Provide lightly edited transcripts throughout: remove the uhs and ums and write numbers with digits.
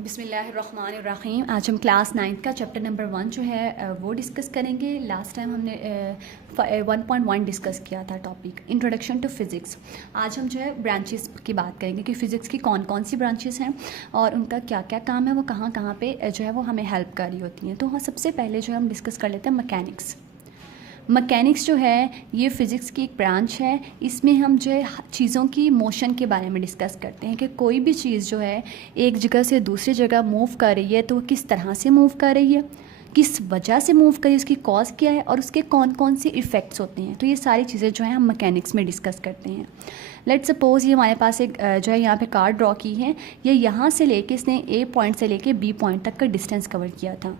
बिस्मिल्लाहिर्रहमानिर्रहीम। आज हम क्लास 9 का चैप्टर नंबर 1 जो है वो डिस्कस करेंगे। लास्ट टाइम हमने 1.1 डिस्कस किया था टॉपिक इंट्रोडक्शन टू फ़िज़िक्स। आज हम जो है ब्रांचेस की बात करेंगे कि फ़िज़िक्स की कौन कौन सी ब्रांचेस हैं और उनका क्या क्या काम है, वो कहाँ कहाँ पे जो है वो हमें हेल्प कर रही होती हैं। तो हाँ, सबसे पहले जो है हम डिस्कस कर लेते हैं मैकेनिक्स। मैकेनिक्स जो है ये फ़िज़िक्स की एक ब्रांच है। इसमें हम जो है चीज़ों की मोशन के बारे में डिस्कस करते हैं कि कोई भी चीज़ जो है एक जगह से दूसरी जगह मूव कर रही है तो वो किस तरह से मूव कर रही है, किस वजह से मूव कर रही है, उसकी कॉज क्या है और उसके कौन कौन से इफ़ेक्ट्स होते हैं। तो ये सारी चीज़ें जो हैं हम मैकेनिक्स में डिस्कस करते हैं। लेट्स सपोज़ ये हमारे पास एक जो है यहाँ पे कार ड्रॉ की है। ये यहाँ से लेके इसने ए पॉइंट से लेके बी पॉइंट तक का डिस्टेंस कवर किया था,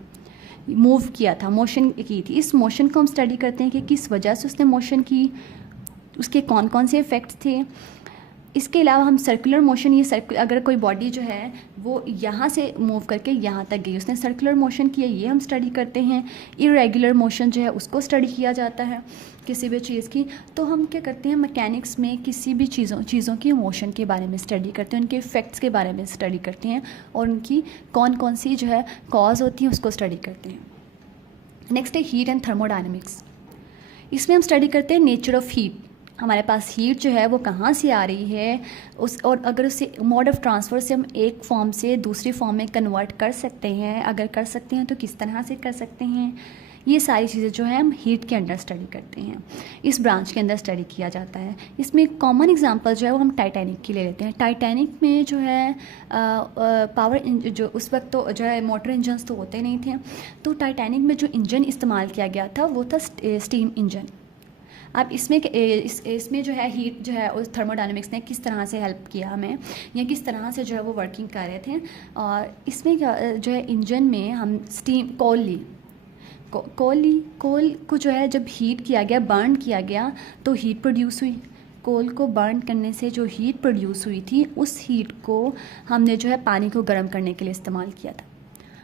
मूव किया था, मोशन की थी। इस मोशन को हम स्टडी करते हैं कि किस वजह से उसने मोशन की, उसके कौन कौन से इफ़ेक्ट्स थे। इसके अलावा हम सर्कुलर मोशन, ये अगर कोई बॉडी जो है वो यहाँ से मूव करके यहाँ तक गई, उसने सर्कुलर मोशन किया, ये हम स्टडी करते हैं। इरेगुलर मोशन जो है उसको स्टडी किया जाता है किसी भी चीज़ की। तो हम क्या करते हैं मैकेनिक्स में किसी भी चीज़ों की मोशन के बारे में स्टडी करते हैं, उनके इफ़ेक्ट्स के बारे में स्टडी करते हैं और उनकी कौन कौन सी जो है कॉज होती है उसको स्टडी करते हैं। नेक्स्ट है हीट एंड थर्मोडायनेमिक्स। इसमें हम स्टडी करते हैं नेचर ऑफ हीट। हमारे पास हीट जो है वो कहाँ से आ रही है और अगर उसे मोड ऑफ़ ट्रांसफ़र से हम एक फॉर्म से दूसरी फॉर्म में कन्वर्ट कर सकते हैं, अगर कर सकते हैं तो किस तरह से कर सकते हैं। ये सारी चीज़ें जो है हम हीट के अंदर स्टडी करते हैं, इस ब्रांच के अंदर स्टडी किया जाता है। इसमें एक कॉमन एग्जांपल जो है वो हम टाइटैनिक की ले लेते हैं। टाइटैनिक में जो है पावर जो उस वक्त तो जो है मोटर इंजन्स तो होते नहीं थे, तो टाइटैनिक में जो इंजन इस्तेमाल किया गया था वो था स्टीम इंजन। अब इसमें जो है हीट जो है उस थर्मोडायनेमिक्स ने किस तरह से हेल्प किया हमें, या किस तरह से जो है वो वर्किंग कर रहे थे। और इसमें क्या जो है इंजन में हम स्टीम कोल को जो है जब हीट किया गया, बर्न किया गया तो हीट प्रोड्यूस हुई। कोल को बर्न करने से जो हीट प्रोड्यूस हुई थी उस हीट को हमने जो है पानी को गर्म करने के लिए इस्तेमाल किया था।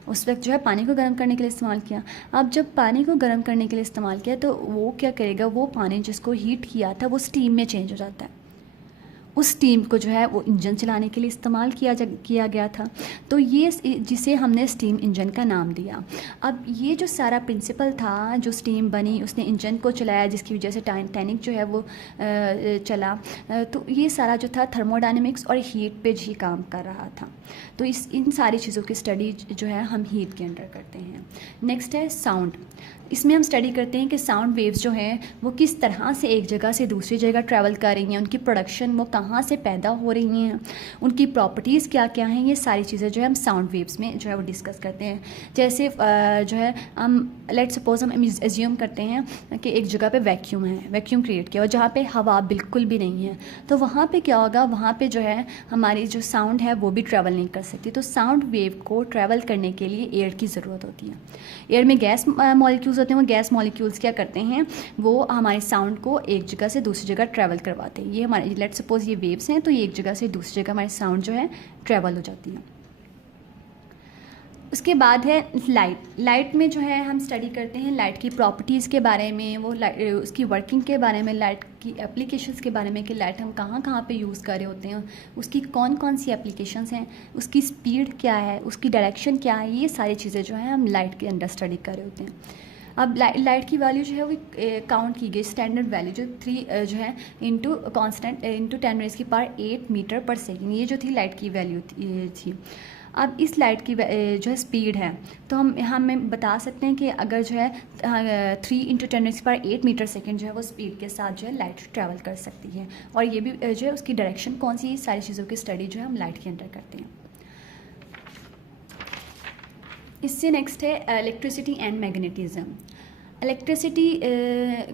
उस वक्त जो है पानी को गर्म करने के लिए इस्तेमाल किया। अब जब पानी को गर्म करने के लिए इस्तेमाल किया तो वो क्या करेगा, वो पानी जिसको हीट किया था वो स्टीम में चेंज हो जाता है। उस स्टीम को जो है वो इंजन चलाने के लिए इस्तेमाल किया गया था। तो ये जिसे हमने स्टीम इंजन का नाम दिया। अब ये जो सारा प्रिंसिपल था, जो स्टीम बनी उसने इंजन को चलाया जिसकी वजह से टाइटैनिक जो है वो चला। तो ये सारा जो था थर्मोडायनेमिक्स और हीट पे ही काम कर रहा था। तो इन सारी चीज़ों की स्टडी जो है हम हीट के अंडर करते हैं। नेक्स्ट है साउंड। इसमें हम स्टडी करते हैं कि साउंड वेव्स जो हैं वो किस तरह से एक जगह से दूसरी जगह ट्रैवल कर रही हैं, उनकी प्रोडक्शन वो कहाँ से पैदा हो रही हैं, उनकी प्रॉपर्टीज़ क्या क्या हैं। ये सारी चीज़ें जो है हम साउंड वेव्स में जो है वो डिस्कस करते हैं। जैसे जो है हम लेट्स सपोज हम एज्यूम करते हैं कि एक जगह पे वैक्यूम है, वैक्यूम क्रिएट किया और जहाँ पे हवा बिल्कुल भी नहीं है, तो वहाँ पे क्या होगा, वहाँ पे जो है हमारी जो साउंड है वो भी ट्रैवल नहीं कर सकती। तो साउंड वेव को ट्रैवल करने के लिए एयर की ज़रूरत होती है। एयर में गैस मॉलिक्यूल्स होते हैं, वो गैस मॉलिक्यूल्स क्या करते हैं, वो हमारे साउंड को एक जगह से दूसरी जगह ट्रैवल करवाते हैं। ये हमारे लेट्स सपोज ये वेव्स हैं, तो ये एक जगह से दूसरी जगह हमारी साउंड जो है ट्रैवल हो जाती है। उसके बाद है लाइट में जो है हम स्टडी करते हैं लाइट की प्रॉपर्टीज़ के बारे में, वो उसकी वर्किंग के बारे में, लाइट की एप्लीकेशंस के बारे में कि लाइट हम कहाँ कहाँ पे यूज़ कर रहे होते हैं, उसकी कौन कौन सी एप्लीकेशंस हैं, उसकी स्पीड क्या है, उसकी डायरेक्शन क्या है। ये सारी चीज़ें जो है हम लाइट के अंदर स्टडी कर रहे होते हैं। अब लाइट की वैल्यू जो है वो काउंट की गई, स्टैंडर्ड वैल्यू जो 3 जो है इंटू कॉन्स्टेंट इंटू 10⁸ मीटर पर सेकेंड, ये जो थी लाइट की वैल्यू थी। अब इस लाइट की जो है स्पीड है, तो हम बता सकते हैं कि अगर जो है 3 × 10⁸ मीटर सेकेंड जो है वो स्पीड के साथ जो है लाइट ट्रैवल कर सकती है। और ये भी जो है उसकी डायरेक्शन कौन सी, सारी चीज़ों की स्टडी जो है हम लाइट के अंदर करते हैं। इससे नेक्स्ट है इलेक्ट्रिसिटी एंड मैग्नेटिज्म। इलेक्ट्रिसिटी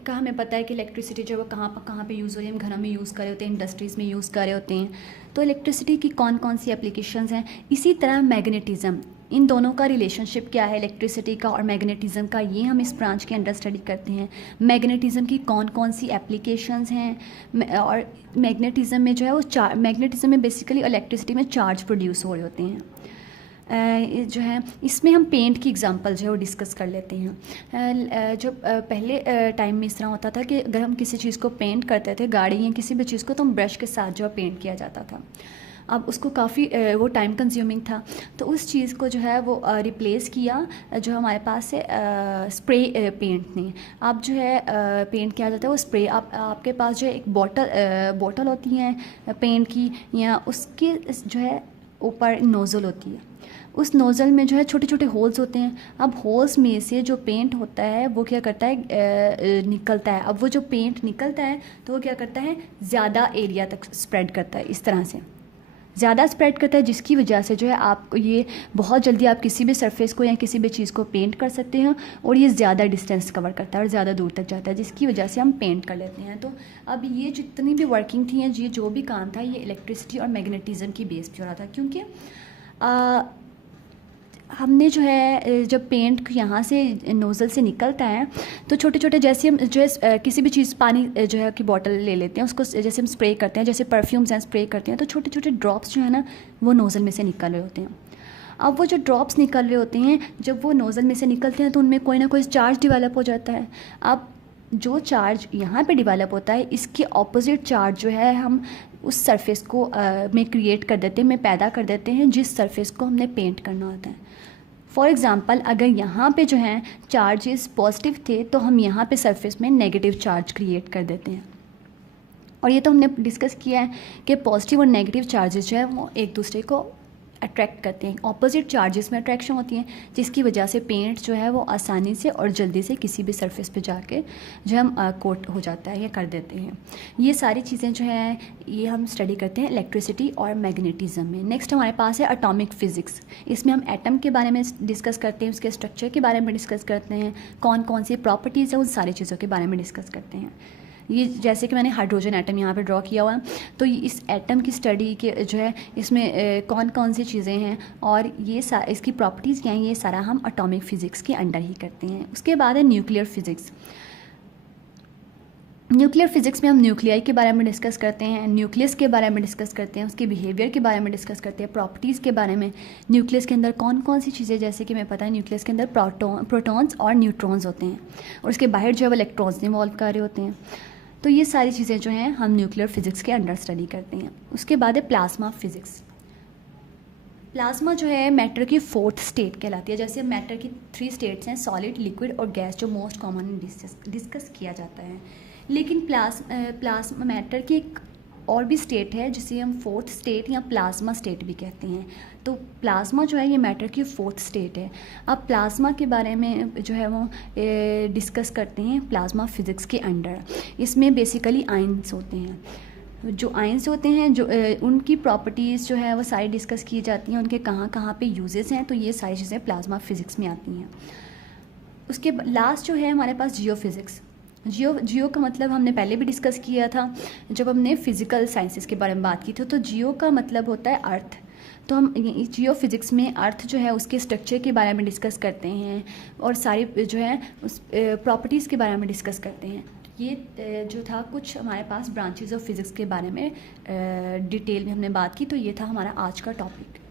का हमें पता है कि इलेक्ट्रिसिटी जो है वो कहाँ पे यूज़ हो रही है, हम घरों में यूज़ कर रहे होते हैं, इंडस्ट्रीज़ में यूज़ कर रहे होते हैं। तो इलेक्ट्रिसिटी की कौन कौन सी एप्लीकेशंस हैं। इसी तरह मैग्नेटिज़म, इन दोनों का रिलेशनशिप क्या है, इलेक्ट्रिसिटी का और मैग्नेटिज़म का, ये हम इस ब्रांच के अंदर स्टडी करते हैं। मैग्नेटिज़म की कौन कौन सी एप्लीकेशंस हैं और मैग्नेटिज़म में जो है वो मैग्नेटिज़म में बेसिकली इलेक्ट्रिसिटी में चार्ज प्रोड्यूस हो रहे होते हैं। जो है इसमें हम पेंट की एग्जांपल जो है वो डिस्कस कर लेते हैं। जो पहले टाइम में इस तरह होता था कि अगर हम किसी चीज़ को पेंट करते थे, गाड़ी या किसी भी चीज़ को, तो हम ब्रश के साथ जो है पेंट किया जाता था। अब उसको काफ़ी वो टाइम कंज्यूमिंग था, तो उस चीज़ को जो है वो रिप्लेस किया जो हमारे पास है स्प्रे पेंट ने। अब जो है पेंट किया जाता है वो स्प्रे, आपके पास जो है एक बॉटल होती है पेंट की, या उसके जो है ऊपर नोज़ल होती है, उस नोज़ल में जो है छोटे छोटे होल्स होते हैं। अब होल्स में से जो पेंट होता है वो क्या करता है निकलता है। अब वो जो पेंट निकलता है तो वो क्या करता है ज़्यादा एरिया तक स्प्रेड करता है, इस तरह से ज़्यादा स्प्रेड करता है, जिसकी वजह से जो है आपको ये बहुत जल्दी आप किसी भी सरफेस को या किसी भी चीज़ को पेंट कर सकते हैं, और ये ज़्यादा डिस्टेंस कवर करता है और ज़्यादा दूर तक जाता है, जिसकी वजह से हम पेंट कर लेते हैं। तो अब ये जितनी भी वर्किंग थी, ये जो भी काम था, ये इलेक्ट्रिसिटी और मैग्नेटिज्म की बेस पे हो रहा था। क्योंकि हमने जो है जब पेंट यहाँ से नोज़ल से निकलता है तो छोटे छोटे, जैसे हम जो है किसी भी चीज़, पानी जो है कि बॉटल ले लेते हैं, उसको जैसे हम स्प्रे करते हैं, जैसे परफ्यूम्स हैं स्प्रे करते हैं, तो छोटे छोटे ड्रॉप्स जो है ना वो नोज़ल में से निकल रहे होते हैं। अब वो जो ड्रॉप्स निकल रहे होते हैं, जब वो नोज़ल में से निकलते हैं तो उनमें कोई ना कोई चार्ज डिवेलप हो जाता है। अब जो चार्ज यहाँ पे डिवेलप होता है, इसके ऑपोजिट चार्ज जो है हम उस सरफेस को में क्रिएट कर देते हैं, में पैदा कर देते हैं, जिस सरफेस को हमने पेंट करना होता है। फॉर एग्ज़ाम्पल, अगर यहाँ पे जो हैं चार्जेस पॉजिटिव थे तो हम यहाँ पे सरफेस में नेगेटिव चार्ज क्रिएट कर देते हैं। और ये तो हमने डिस्कस किया है कि पॉजिटिव और नेगेटिव चार्जेस जो है वो एक दूसरे को अट्रैक्ट करते हैं, ऑपोजिट चार्जेस में अट्रैक्शन होती है, जिसकी वजह से पेंट जो है वो आसानी से और जल्दी से किसी भी सरफेस पे जाके जो हम कोट हो जाता है या कर देते हैं। ये सारी चीज़ें जो हैं ये हम स्टडी करते हैं इलेक्ट्रिसिटी और मैग्नेटिज्म में। नेक्स्ट हमारे पास है एटॉमिक फिज़िक्स। इसमें हम एटम के बारे में डिस्कस करते हैं, उसके स्ट्रक्चर के बारे में डिस्कस करते हैं, कौन कौन सी प्रॉपर्टीज़ हैं, उन सारी चीज़ों के बारे में डिस्कस करते हैं। ये जैसे कि मैंने हाइड्रोजन एटम यहाँ पे ड्रॉ किया हुआ है, तो इस एटम की स्टडी के जो है इसमें कौन कौन सी चीज़ें हैं और ये इसकी प्रॉपर्टीज़ क्या हैं, ये सारा हम एटॉमिक फ़िज़िक्स के अंडर ही करते हैं। उसके बाद है न्यूक्लियर फ़िज़िक्स। न्यूक्लियर फिज़िक्स में हम न्यूक्लियाई के बारे में डिस्कस करते हैं, न्यूक्लियस के बारे में डिस्कस करते हैं, उसके बिहेवियर के बारे में डिस्कस करते हैं, प्रॉपर्टीज़ के बारे में, न्यूक्लियस के अंदर कौन कौन सी चीज़ें, जैसे कि मैं पता है न्यूक्लियस के अंदर प्रोटॉन्स और न्यूट्रॉन्स होते हैं, और उसके बाहर जो है वो इलेक्ट्रॉन्स इन्वॉल्व कर रहे होते हैं। तो ये सारी चीज़ें जो हैं हम न्यूक्लियर फिज़िक्स के अंडर स्टडी करते हैं। उसके बाद है प्लाज्मा फिज़िक्स। प्लाज्मा जो है मैटर की फोर्थ स्टेट कहलाती है। जैसे मैटर की 3 स्टेट्स हैं, सॉलिड, लिक्विड और गैस, जो मोस्ट कॉमन डिस्कस किया जाता है। लेकिन प्लाज्मा मैटर की एक और भी स्टेट है जिसे हम फोर्थ स्टेट या प्लाज्मा स्टेट भी कहते हैं। तो प्लाज्मा जो है ये मैटर की फोर्थ स्टेट है। अब प्लाज्मा के बारे में जो है वो डिस्कस करते हैं प्लाज्मा फिज़िक्स के अंडर। इसमें बेसिकली आयंस होते हैं, जो आयंस होते हैं जो उनकी प्रॉपर्टीज़ जो है वो सारी डिस्कस की जाती हैं, उनके कहाँ कहाँ पे यूजेस हैं, तो ये सारी चीज़ें प्लाज्मा फिज़िक्स में आती हैं। उसके लास्ट जो है हमारे पास जियो फिज़िक्स। जियो का मतलब हमने पहले भी डिस्कस किया था जब हमने फिज़िकल साइंसेस के बारे में बात की थी। तो जियो का मतलब होता है अर्थ। तो हम जियो फिज़िक्स में अर्थ जो है उसके स्ट्रक्चर के बारे में डिस्कस करते हैं और सारी जो है उस प्रॉपर्टीज़ के बारे में डिस्कस करते हैं। ये जो था कुछ हमारे पास ब्रांचेस ऑफ फिज़िक्स के बारे में डिटेल में हमने बात की। तो ये था हमारा आज का टॉपिक।